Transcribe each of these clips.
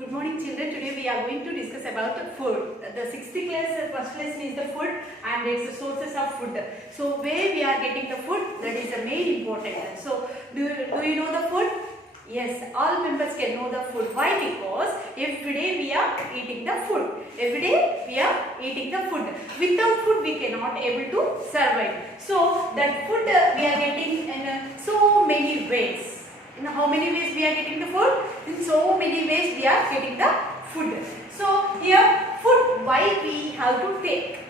Good morning children. Today we are going to discuss about food. The 6th class first lesson is the food and its sources of food. So where we are getting the food, that is the main important. So do you know the food? Yes, all members can know the food. Why? Because every day we are eating the food. Every day we are eating the food. Without food we cannot able to survive. So that food we are getting in so many ways. In how many ways we are getting the food? In so many ways we are getting the food. So here food, why we have to take?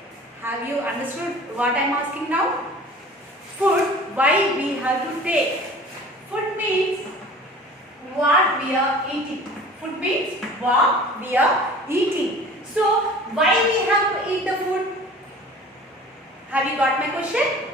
Have you understood what I am asking now? Food, why we have to take? Food means what we are eating. Food means what we are eating. So why we have to eat the food? Have you got my question?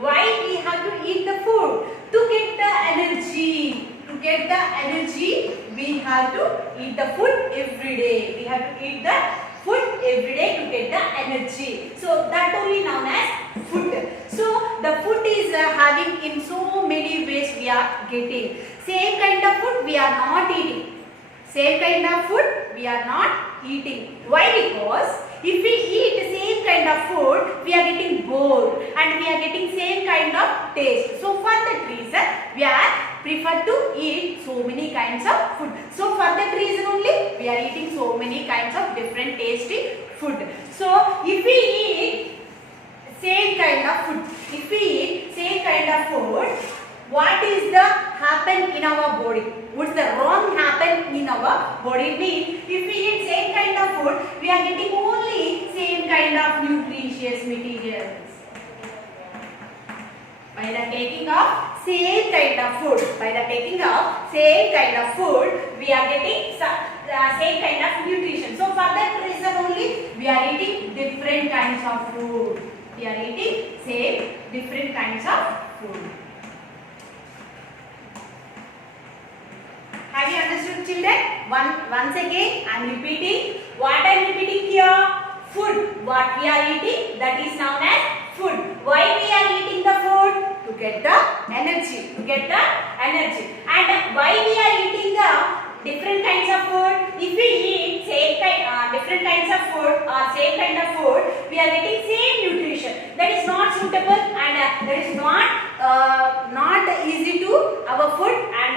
Why we have to eat the food? To get the energy. To get the energy, we have to eat the food every day. We have to eat the food every day to get the energy. So that only known as food. So the food is having in so many ways we are getting. Same kind of food we are not eating. Same kind of food we are not eating. Why? Because if we eat the same kind of food, we are getting bored and we are getting same kind of taste. So for that reason, we are prefer to eat so many kinds of food. So for that reason only, we are eating so many kinds of different tasty food. So if we eat same kind of food, if we eat same kind of food, what is the happen in our body? What's the wrong happen in our body? Means if we eat same kind of food, we are getting only same kind of nutritious materials. By the taking of same kind of food, we are getting same kind of nutrition. So for that reason only, we are eating different kinds of food. We are eating same different kinds of food. Have you understood children? Once again I am repeating. What I am repeating here? Food. What we are eating, that is known as food. Why we are eating the food? To get the energy. And why we are eating the different kinds of food? If we eat different kinds of food or same kind of food, we are getting same nutrition. That is not suitable and that is not easy to our food and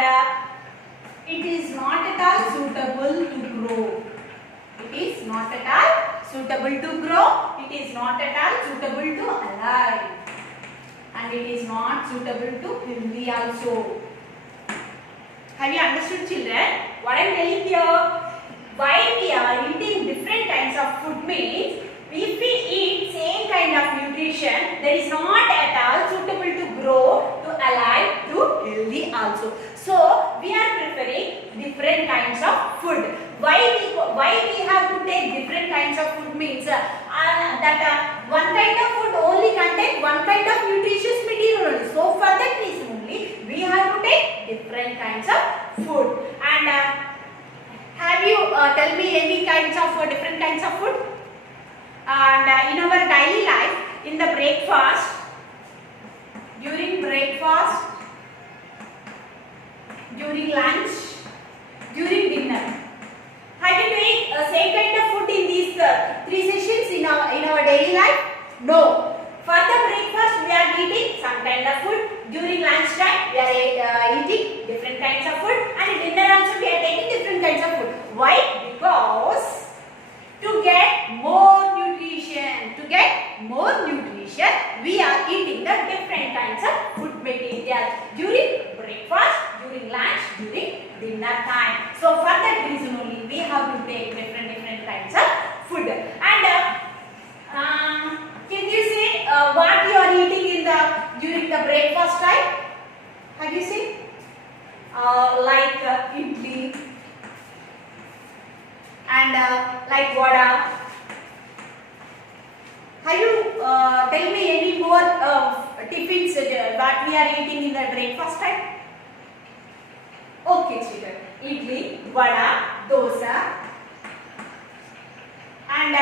it is not at all suitable to grow. It is not at all suitable to grow. It is not at all suitable to alive. And it is not suitable to healthy also. Have you understood children? What I am telling here? Why we are eating different kinds of food means if we eat same kind of nutrition, that is not at all suitable to grow, to alive, to healthy also. So we are preferring different kinds of food. Why we have to take different kinds of food means that one kind of food only contain one kind of nutritious material only. So for that reason only, we have to take different kinds of food. And have you tell me any kinds of different kinds of food? And in our daily life, in the breakfast, during breakfast, during lunch, during dinner, have you take same kind of food in these three sessions in our daily life? No. For the breakfast, we are eating some kind of food. During lunch time, we are eating different kinds of food, and in dinner also we are taking different kinds of food. Why? Because to get more nutrition, we are eating the different kinds of food material during breakfast, during lunch, during dinner time. So for that reason only, we have to take different kinds of food. And can you say what you are eating during the breakfast time? Have you seen? Like idli and like vada. Have you tell me any more tiffins what we are eating in the breakfast time? Okay children, idli, vada, dosa and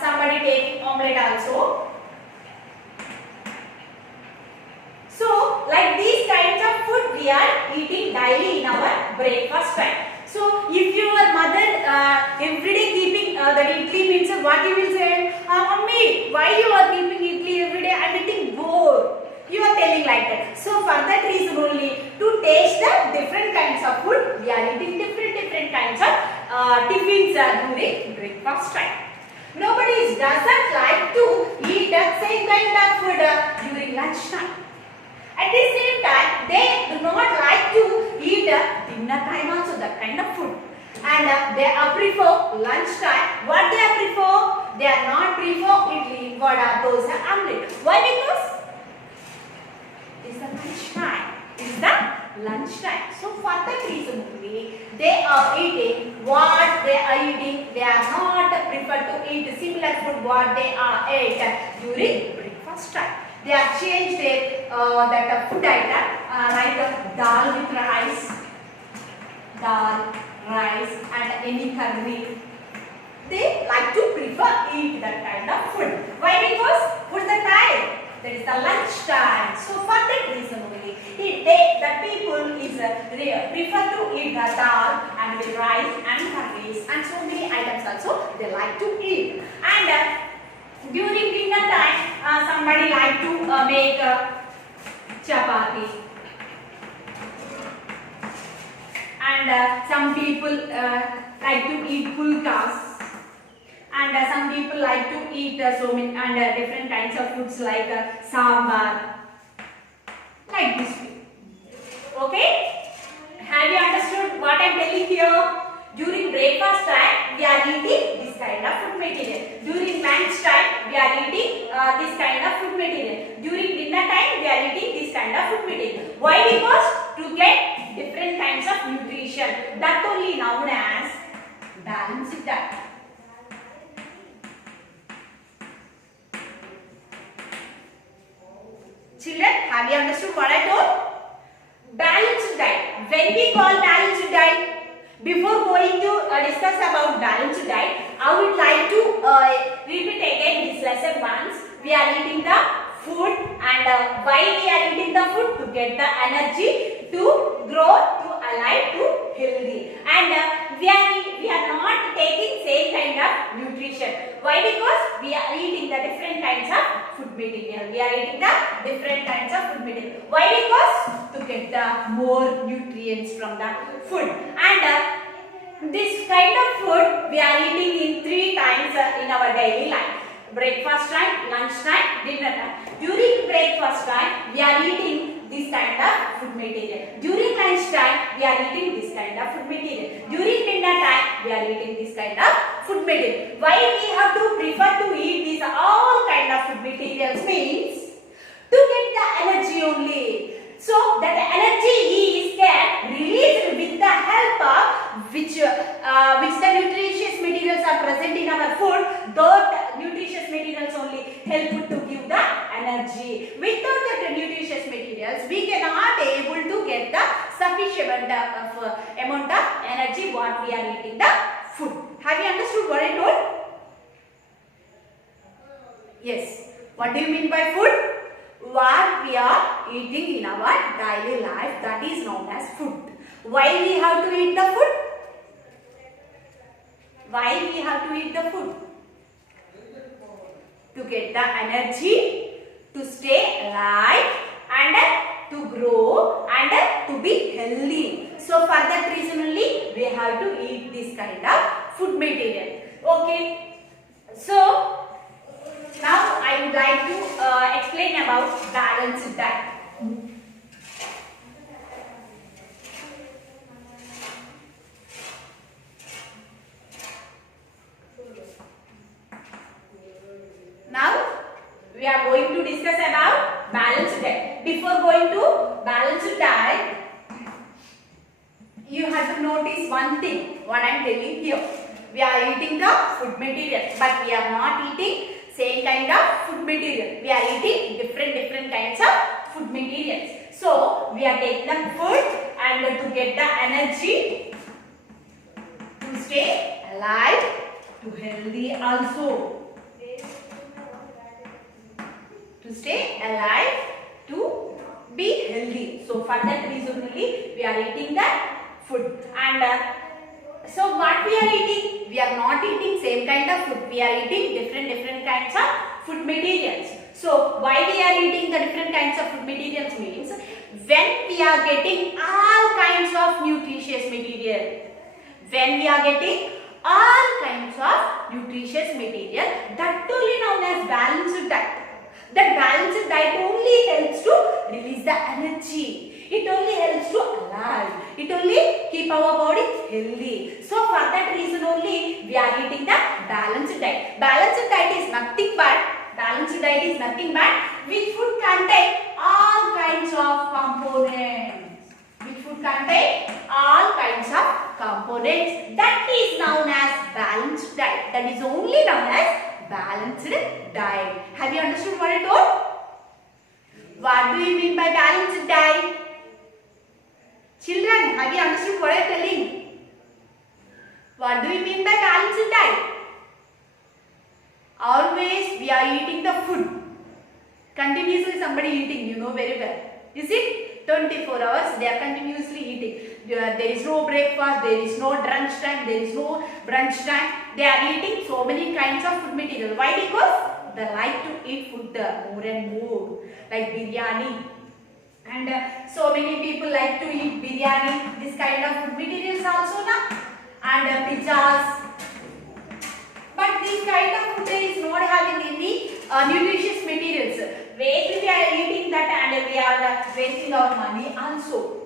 somebody taking omelette also. So like these kinds of food we are eating daily in our breakfast time. So if your mother every day keeping that idli means what you will say, mummy, why you are keeping idli every day? I'm getting bored. You are telling like that. So for that reason only, to taste the different kinds of food, we are eating different kinds of tiffins during breakfast time. Nobody doesn't like to eat the same kind of food during lunch time. At the same time, they do not like to eat dinner time also that kind of food. And they prefer lunch time. What they prefer? They are not prefer idli, vada, dosa, omelette. Why? Because it's the lunch time. It's the lunch time. So for that reason only, they are eating what they are eating. They are not prefer to eat similar food what they are ate during breakfast time. They have changed their that food item like dal with rice, and any curry. They like to prefer eat that kind of food. Why? Because what's the time? That is the lunch time. So for that reason only, the people is prefer to eat the dal and with rice and curries and so many items also they like to eat. And during dinner time, somebody like to make chapati, and some people like to eat pulkas, and some people like to eat so many and different kinds of foods like sambar, like this way. Okay? Have you understood what I am telling here? During breakfast time, we are eating this kind of food material. During lunch time, we are eating this kind of food material. During dinner time, we are eating this kind of food material. Why? Because to get different kinds of nutrition. That only known as balanced diet. Children, have you understood what I told? Balanced diet. When we call balanced diet, before going to discuss about balanced diet, I would like to repeat again this lesson once. We are eating the food, and why we are eating the food? To get the energy, to grow, to alive, to healthy. And we are not taking same kind of nutrition. Why? Because we are eating the different kinds of food material. We are eating the different kinds of food material. Why? Because to get the more nutrients from the food. And this kind of food we are eating in 3 times in our daily life. Breakfast time, lunch time, dinner time. During breakfast time, we are eating this kind of food material. During lunch time, we are eating this kind of food material. During dinner time, we are eating this kind of food material. Why we have to prefer to eat these all kind of food materials means to get the energy only. So that the energy is get released with the help of which the nutritious materials are present in our food. Those nutritious materials only help to give the energy. Without the nutritious materials, we cannot able to get the sufficient amount of energy what we are eating the food. Have you understood what I told? Yes. What do you mean by food? What we are eating in our daily life, that is known as food. Why we have to eat the food? Why we have to eat the food? To get the energy, to stay alive, and to grow, and to be healthy. So for that reason only we have to eat this kind of food material. Okay. So now I would like to explain about balanced diet. Now we are going to discuss about balanced diet. Before going to balanced diet, you have to notice one thing what I am telling here. We are eating the food material, but we are not eating same kind of food material. We are eating different kinds of food materials. So we are taking the food and to get the energy, to stay alive, to healthy also. To stay alive, to be healthy. So for that reason only we are eating the food. And so what we are eating? are not eating same kind of food. We are eating different kinds of food materials. So why we are eating the different kinds of food materials means when we are getting all kinds of nutritious material. When we are getting all kinds of nutritious material, that only known as balanced diet. That balanced diet only helps to release the energy. It only helps to alive. It only keep our body healthy. So for that reason only we are eating the balanced diet. Balanced diet is nothing but which food contain all kinds of components. Which food contain all kinds of components. That is known as balanced diet. That is only known as balanced diet. Have you understood what I told? What do you mean by balanced diet? Children, have you understood what I am telling? What do you mean by balanced diet? Always we are eating the food. Continuously somebody eating, you know very well. Is it? 24 hours they are continuously eating. There is no breakfast, there is no lunch time, there is no brunch time. They are eating so many kinds of food material. Why? Because they like to eat food more and more. Like biryani. And so many people like to eat biryani. This kind of food materials also now. And pizzas. But this kind of food is not having any nutritious materials. Waste we are eating that and we are wasting our money also.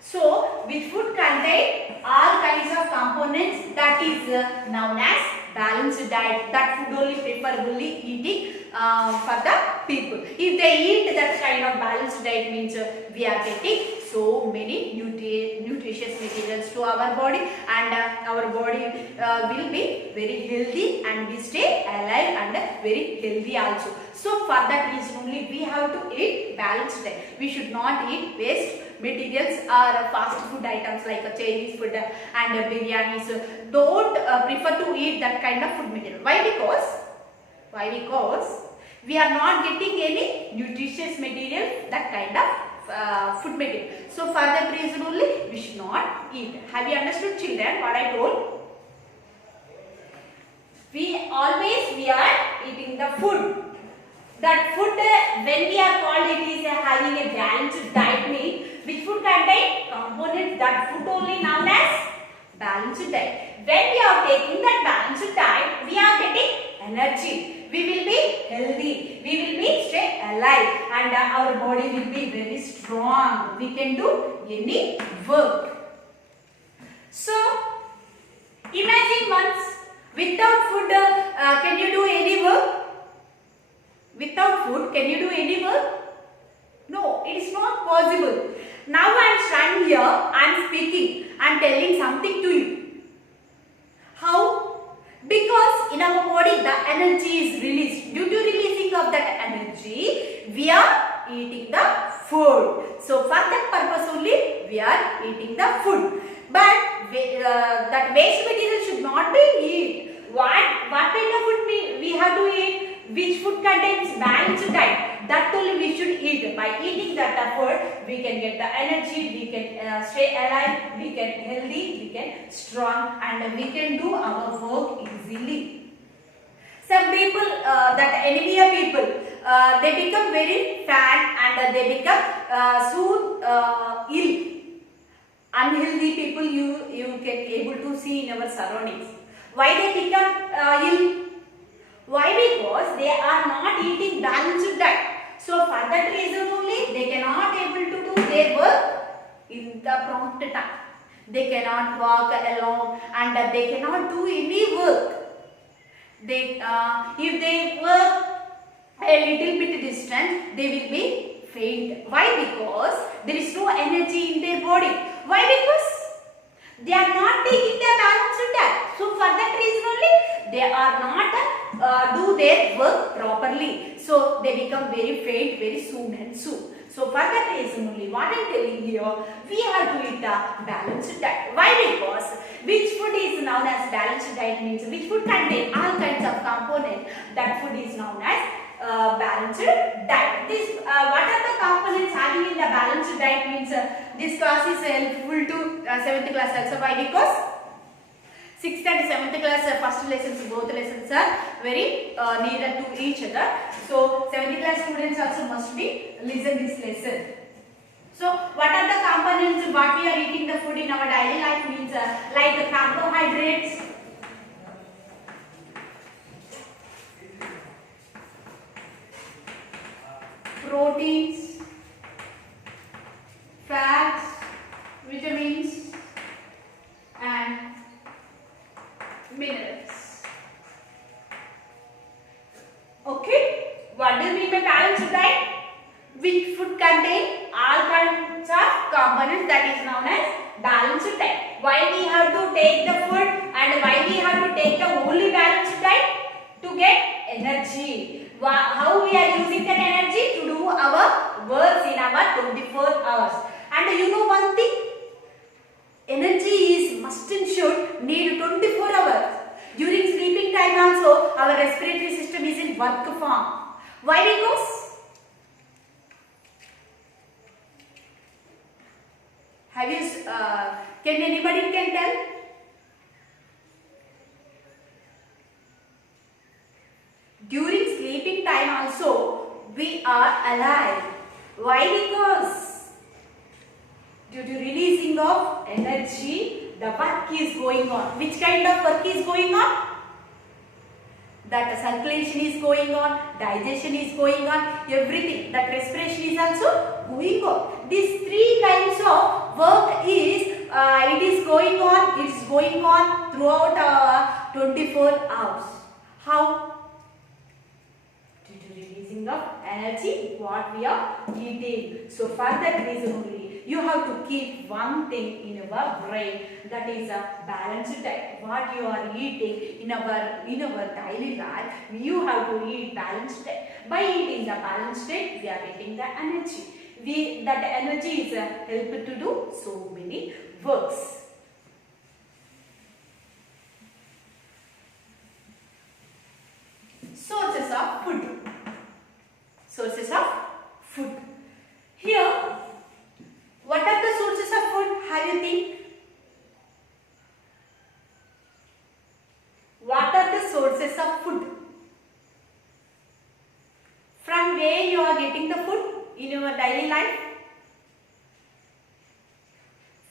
So, which food contain all kinds of components, that is known as balanced diet. That food only preferably eating for the people. If they eat that kind of balanced diet means we are getting so many nutritious materials to our body, and our body will be very healthy and we stay alive and very healthy also. So for that reason only we have to eat balanced diet. We should not eat waste materials or fast food items like Chinese food and biryanis. Don't prefer to eat that kind of food material. Why? Because we are not getting any nutritious material, that kind of food material. So for that reason only we should not eat. Have you understood, children, what I told? We are eating the food. That food, when we are called it is having a balanced diet means which food contain components, that food only known as balanced diet. When we are taking that balanced diet, we are getting energy. We will be healthy. We will be stay alive, and our body will be very strong. We can do any work. So imagine once without food, can you do any work? Without food, can you do any work? No, it is not possible. Now I am standing here, I am speaking, I am telling something to you. How? Because in our body the energy is released. Due to releasing of that energy, we are eating the food. So for that purpose only, we are eating the food. But that waste material should not be eaten. What kind of food we have to eat? Which food contains balanced diet? That only we should eat. By eating that food, we can get the energy, we can stay alive, we can healthy, we can strong, and we can do our work easily. Some people, that anemia people, they become very fat and they become soon ill. Unhealthy people you can able to see in our surroundings. Why they become ill? Why? Because they are not eating balanced diet. So for that reason only they cannot able to do their work in the prompt time. They cannot walk along and they cannot do any work. If they work a little bit distant, they will be faint. Why? Because there is no energy in their body. Why? Because they are not taking the balanced diet. So for that reason only they are not do their work properly. So they become very faint very soon and soon. So for that reason only what I am telling here, we have to eat a balanced diet. Why? Because which food is known as balanced diet means which food contain all kinds of components, that food is known as balanced diet. This what are the components having in the balanced diet means this class is helpful to 7th class also. Why? Because 6th and 7th class first lessons, both lessons are very near to each other. So 7th class students also must be listen this lesson. So what are the components what we are eating the food in our daily life means like the carbohydrates, proteins, fats, vitamins and minerals. Okay, what do you mean by balanced diet? Which food contain all kinds of components, that is known as balanced diet. Why we have to take the food and why we have to take the only balanced diet? To get energy. How we are using that energy? To do our works in our 24 hours. And you know one thing? Energy is must and should need 24 hours. During sleeping time also our respiratory system is in work form. Why? Because have you can anybody can tell? During sleeping time also we are alive. Why? Because due to releasing of energy, the work is going on. Which kind of work is going on? That circulation is going on, digestion is going on, everything. That respiration is also going on. These three kinds of work is it is going on throughout 24 hours. How? Due to releasing of energy what we are eating. So for that reason only you have to keep one thing in your brain, that is a balanced diet. What you are eating in our daily life, you have to eat balanced diet. By eating the balanced diet we are getting the energy. That energy is help to do so many works. Sources of food. Sources of food. Here, what are the sources of food? Have you think? What are the sources of food? From where you are getting the food in your daily life?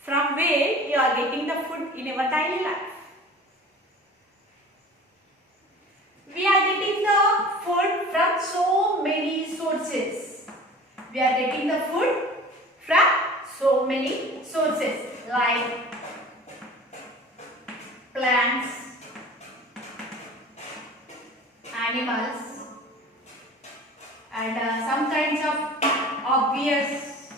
From where you are getting the food in your daily life? We are getting the food from so many sources. We are getting the food from so many sources like plants, animals, and some kinds of obvious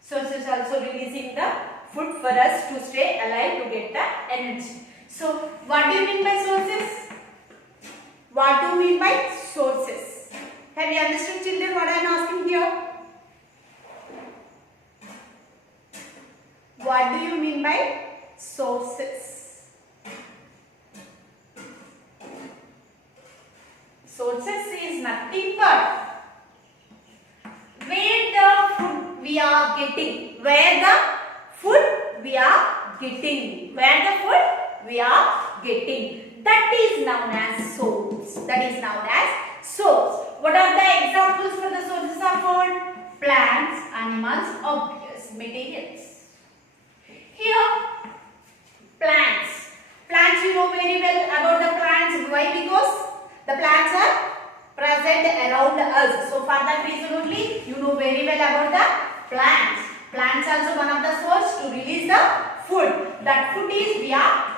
sources also releasing the food for us to stay alive, to get the energy. So, what do you mean by sources? What do you mean by sources? Have you understood, children, what I am asking here? What do you mean by sources? Sources is nothing but where the food we are getting. Where the food we are getting. Where the food we are getting. That is known as source. That is known as source. What are the examples for the sources of food? Plants, animals, obvious materials. Here, plants. Plants, you know very well about the plants. Why? Because the plants are present around us. So, for that reason only, you know very well about the plants. Plants also one of the source to release the food. That food is we are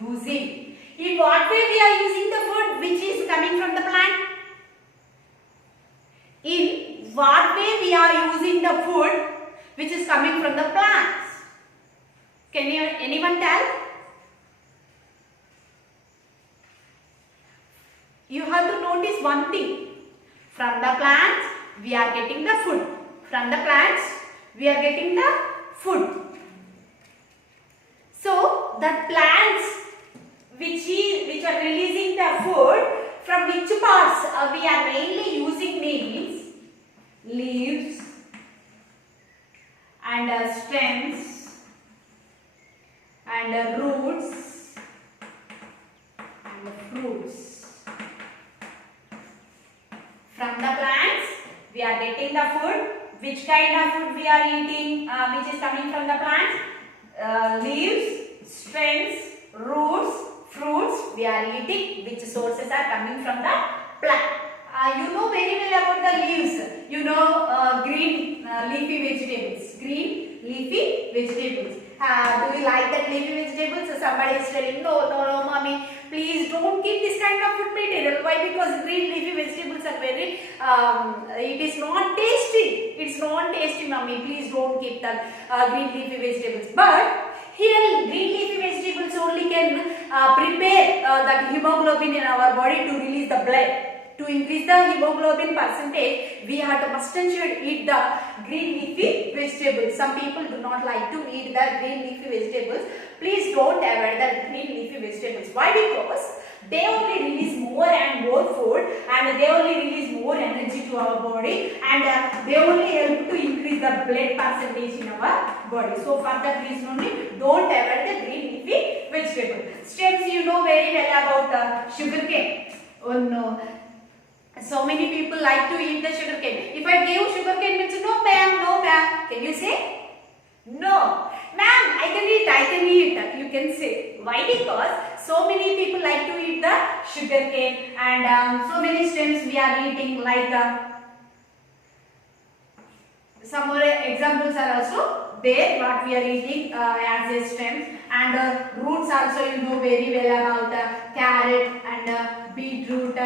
using. In what way we are using the food which is coming from the plant? In what way we are using the food which is coming from the plants? Can anyone tell? You have to notice one thing. From the plants we are getting the food. From the plants we are getting the food. So the plants which are releasing the food, from which parts we are mainly using means leaves and stems and roots and fruits. From the plants we are getting the food. Which kind of food we are eating, which is coming from the plants? Leaves, stems, roots, fruits we are eating. Which sources are coming from the plant? You know very well about the leaves. You know green leafy vegetables. Green leafy vegetables. Do you like that leafy vegetables? So somebody is telling, no, mommy, please don't keep this kind of food material. Why? Because green leafy vegetables are very, it is not tasty. It's not tasty, mommy. Please don't keep the green leafy vegetables. But here, green leafy vegetables only can prepare that hemoglobin in our body to release the blood. To increase the hemoglobin percentage, we have to must and should eat the green leafy vegetables. Some people do not like to eat the green leafy vegetables. Please don't avoid the green leafy vegetables. Why? Because they only release more and more food, and they only release more energy to our body, and they only help to increase the blood percentage in our body. So for that reason only, don't avoid the green leafy vegetable. Stems, you know very well about sugarcane. Oh no. So many people like to eat the sugarcane. If I give sugarcane, means no ma'am. Can you say? No. Ma'am, I can eat. You can say. Why? Because so many people like to eat the sugarcane, and so many stems we are eating, like some more examples are also there what we are eating as a stems, and roots also you know very well about carrot and beetroot.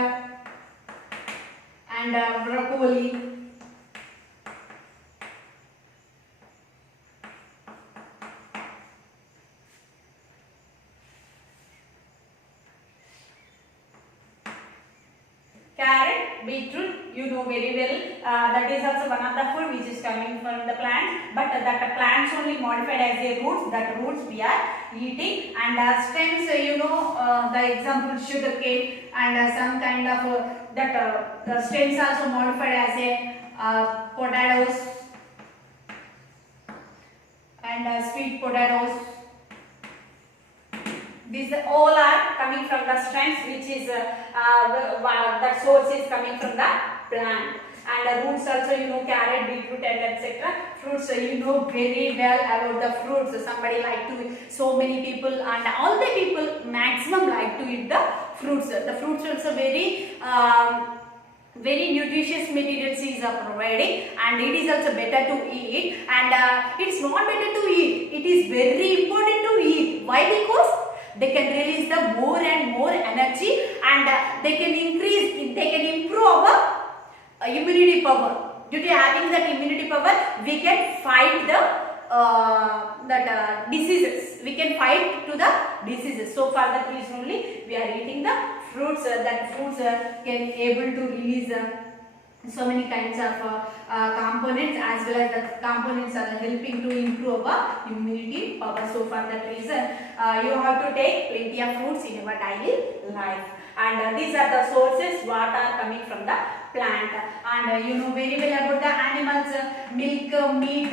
And broccoli. Carrot, beetroot, you know very well. That is also one of the food which is coming from the plants. But that plants only modified as a roots. That roots we are eating. And stems, you know the example sugarcane, and some kind of the stems also modified as a potatoes and sweet potatoes. These all are coming from the stems, which is the source is coming from the plant. And roots also you know carrot, beetroot and etc. Fruits you know very well about the fruits. Somebody like to, so many people and all the people maximum like to eat the fruits. The fruits also very nutritious materials is providing, and it is also better to eat, and it is not better to eat, it is very important to eat. Why? Because they can release the more and more energy, and they can improve our immunity power. Due to having that immunity power, we can fight the diseases. We can fight to the diseases. So for that reason only we are eating the fruits. That fruits can able to release so many kinds of components, as well as the components are helping to improve our immunity power. So for that reason you have to take plenty of fruits in your daily life. And these are the sources what are coming from the plant. And you know very well about the animals, milk, meat,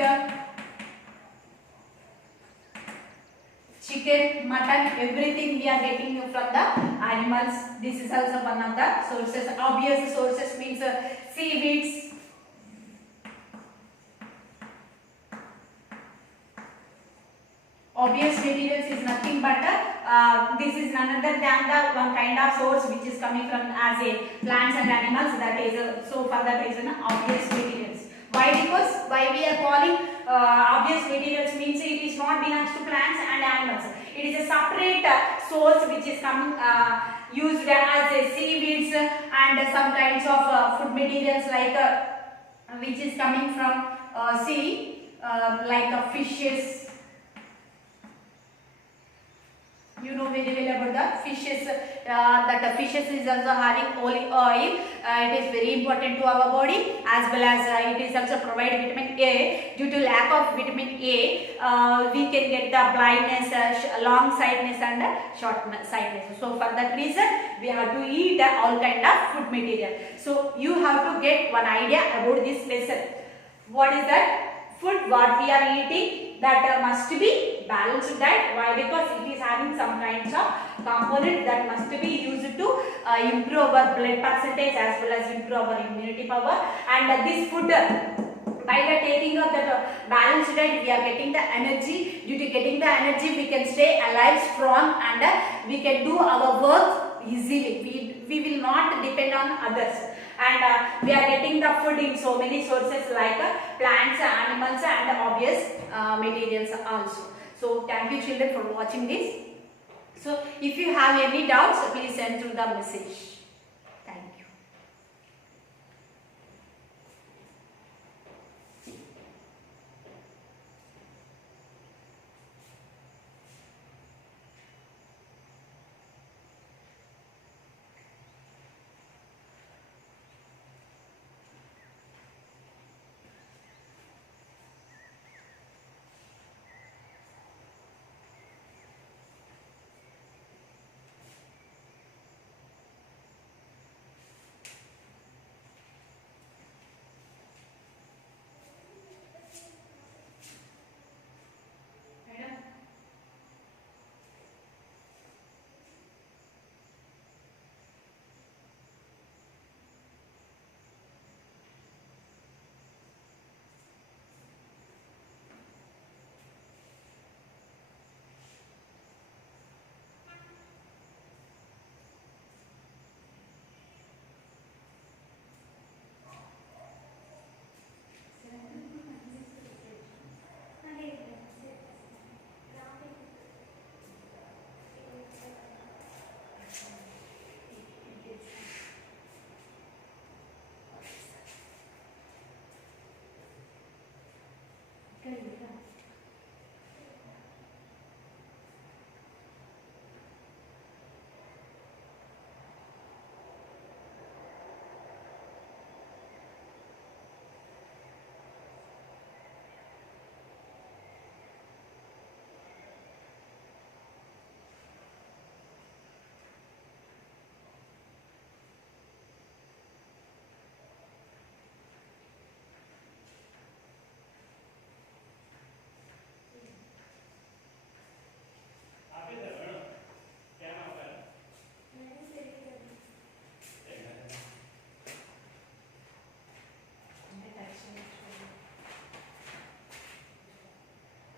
chicken, mutton, everything we are getting from the animals. This is also one of the sources. Obvious sources means seaweeds, obvious materials is nothing but this is none other than the one kind of source which is coming from as a plants and animals. That is so for that reason obvious materials. Why? Because why we are calling obvious materials means it is not belongs to plants and animals. It is a separate source which is coming used as a seaweeds and some kinds of food materials, like which is coming from sea, like fishes. You know very well about the fishes, that the fishes is also having olive oil. It is very important to our body, as well as it is also provide vitamin A. Due to lack of vitamin A, we can get the blindness, long sightness and short sightness. So for that reason we have to eat all kind of food material. So you have to get one idea about this lesson. What is that? Food what we are eating, that must be balanced diet. Why? Because it is having some kinds of component that must be used to improve our blood percentage as well as improve our immunity power. And this food, by the taking of that balanced diet, we are getting the energy. Due to getting the energy, we can stay alive, strong, and we can do our work easily. We will not depend on others. And we are getting the food in so many sources like plants, animals, and obvious materials also. So thank you children for watching this. So if you have any doubts, please send through the message.